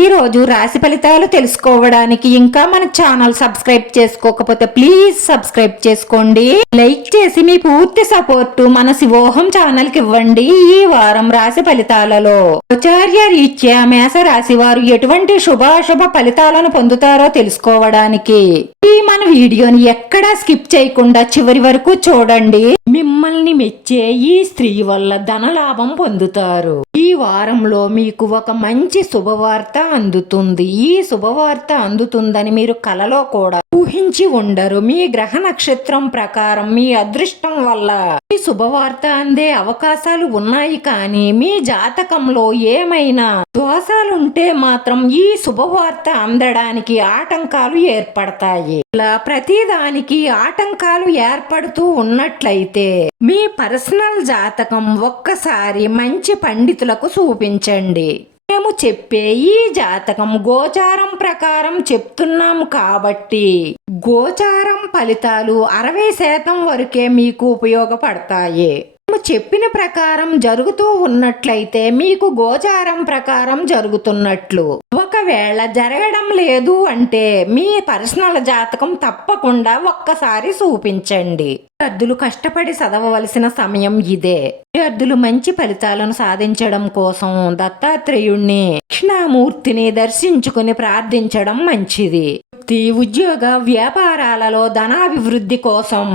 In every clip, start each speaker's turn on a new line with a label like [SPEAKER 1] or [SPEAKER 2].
[SPEAKER 1] ఈ రోజు రాశి ఫలితాలు తెలుసుకోవడానికి ఇంకా మన ఛానల్ సబ్స్క్రైబ్ చేసుకోకపోతే ప్లీజ్ సబ్స్క్రైబ్ చేసుకోండి. లైక్ చేసి మీ పూర్తి సపోర్ట్ మన శివోహం ఛానల్కి ఇవ్వండి ఈ వారం రాశి ఫలితాలలో. ఆచార్య రీత్యా మేష రాశి వారు ఎటువంటి శుభాశుభ ఫలితాలను పొందుతారో తెలుసుకోవడానికి ఈ మన వీడియోని ఎక్కడా స్కిప్ చేయకుండా చివరి వరకు చూడండి. మిమ్మల్ని మెచ్చే ఈ స్త్రీ వల్ల ధనలాభం పొందుతారు. ఈ వారంలో మీకు ఒక మంచి శుభవార్త అందుతుంది. ఈ శుభవార్త అందుతుందని మీరు కలలో కూడా ఊహించి ఉండరు. మీ గ్రహ నక్షత్రం ప్రకారం మీ అదృష్టం వల్ల ఈ శుభవార్త అందే అవకాశాలు ఉన్నాయి కానీ మీ జాతకంలో ఏమైనా దోషాలుంటే మాత్రం ఈ శుభవార్త అందడానికి ఆటంకాలు ఏర్పడతాయి. ఇలా ప్రతిదానికి ఆటంకాలు ఏర్పడుతూ ఉన్నట్లయితే మీ పర్సనల్ జాతకం ఒక్కసారి మంచి పండితులకు చూపించండి. మేము చెప్పే ఈ జాతకం గోచారం ప్రకారం చెప్తున్నాం కాబట్టి గోచారం ఫలితాలు అరవై శాతం వరకే మీకు ఉపయోగపడతాయి. మేము చెప్పిన ప్రకారం జరుగుతూ ఉన్నట్లయితే మీకు గోచారం ప్రకారం జరుగుతున్నట్లు. ఒకవేళ జరగడం లేదు అంటే మీ పర్సనల్ జాతకం తప్పకుండా ఒక్కసారి చూపించండి. విద్యార్థులు కష్టపడి చదవవలసిన సమయం ఇదే. విద్యార్థులు మంచి ఫలితాలను సాధించడం కోసం దత్తాత్రేయుణ్ణి దక్షిణామూర్తిని దర్శించుకుని ప్రార్థించడం మంచిది. వృత్తి ఉద్యోగ వ్యాపారాలలో ధనాభివృద్ధి కోసం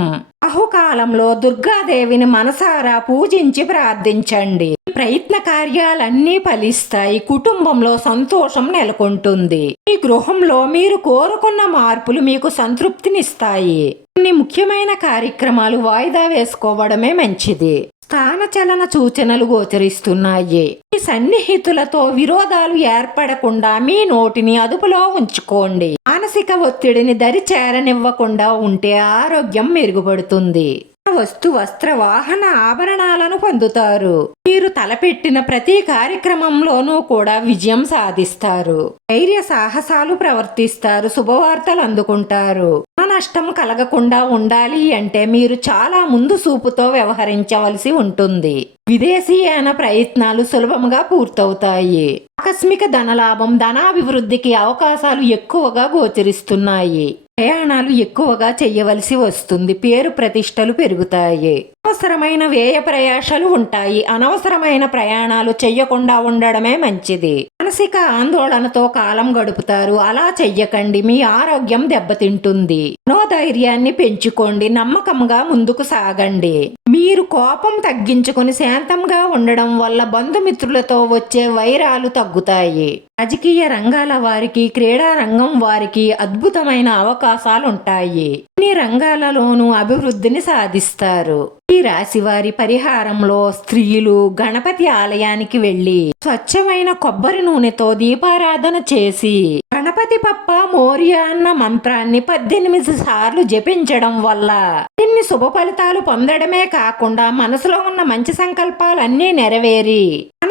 [SPEAKER 1] బహుకాలంలో దుర్గాదేవిని మనసారా పూజించి ప్రార్థించండి. ప్రయత్న కార్యాలన్నీ ఫలిస్తాయి. కుటుంబంలో సంతోషం నెలకొంటుంది. మీ గృహంలో మీరు కోరుకున్న మార్పులు మీకు సంతృప్తినిస్తాయి. కొన్ని ముఖ్యమైన కార్యక్రమాలు వాయిదా వేసుకోవడమే మంచిది. స్థానచలన సూచనలు గోచరిస్తున్నాయి. మీ సన్నిహితులతో విరోధాలు ఏర్పడకుండా మీ నోటిని అదుపులో ఉంచుకోండి. మానసిక ఒత్తిడిని దరి చేరనివ్వకుండా ఉంటే ఆరోగ్యం మెరుగుపడుతుంది. వస్తు వస్త్ర వాహన ఆభరణాలను పొందుతారు. మీరు తలపెట్టిన ప్రతి కార్యక్రమంలోనూ కూడా విజయం సాధిస్తారు. ధైర్య సాహసాలు ప్రవర్తిస్తారు శుభవార్తలు అందుకుంటారు. నష్టం కలగకుండా ఉండాలి అంటే మీరు చాలా ముందు చూపుతో వ్యవహరించవలసి ఉంటుంది. విదేశీయాన ప్రయత్నాలు సులభంగా పూర్తవుతాయి. ఆకస్మిక ధనలాభం ధనాభివృద్ధికి అవకాశాలు ఎక్కువగా గోచరిస్తున్నాయి. ప్రయాణాలు ఎక్కువగా చేయవలసి వస్తుంది. పేరు ప్రతిష్టలు పెరుగుతాయి. అవసరమైన వ్యయ ప్రయాసాలు ఉంటాయి. అనవసరమైన ప్రయాణాలు చెయ్యకుండా ఉండడమే మంచిది. మానసిక ఆందోళనతో కాలం గడుపుతారు. అలా చెయ్యకండి. మీ ఆరోగ్యం దెబ్బతింటుంది. మనోధైర్యాన్ని పెంచుకోండి. నమ్మకంగా ముందుకు సాగండి. మీరు కోపం తగ్గించుకొని శాంతంగా ఉండడం వల్ల బంధుమిత్రులతో వచ్చే వైరాలు తగ్గుతాయి. రాజకీయ రంగాల వారికి క్రీడా రంగం వారికి అద్భుతమైన అవకాశాలు ఉంటాయి అన్ని రంగాలలోనూ అభివృద్ధిని సాధిస్తారు. ఈ రాశి వారి పరిహారంలో స్త్రీలు గణపతి ఆలయానికి వెళ్ళి స్వచ్ఛమైన కొబ్బరి నూనెతో దీపారాధన చేసి గణపతి పప్ప మోర్య అన్న మంత్రాన్ని పద్దెనిమిది సార్లు జపించడం వల్ల కొన్ని శుభ ఫలితాలు పొందడమే కాకుండా మనసులో ఉన్న మంచి సంకల్పాలన్నీ నెరవేరి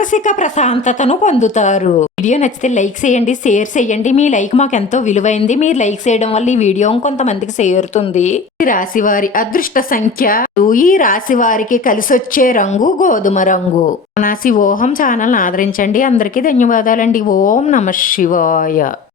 [SPEAKER 1] మానసిక ప్రశాంతతను పొందుతారు. వీడియో నచ్చితే లైక్ చేయండి షేర్ చేయండి. మీ లైక్ మాకు ఎంతో విలువైంది. మీరు లైక్ చేయడం వల్ల ఈ వీడియో కొంతమందికి చేరుతుంది. ఈ రాశి వారి అదృష్ట సంఖ్య ఈ రాశి వారికి కలిసొచ్చే రంగు గోధుమ రంగు. నాసి ఓహం ఛానల్ ఆదరించండి. అందరికీ ధన్యవాదాలండి. ఓం నమ శివాయ.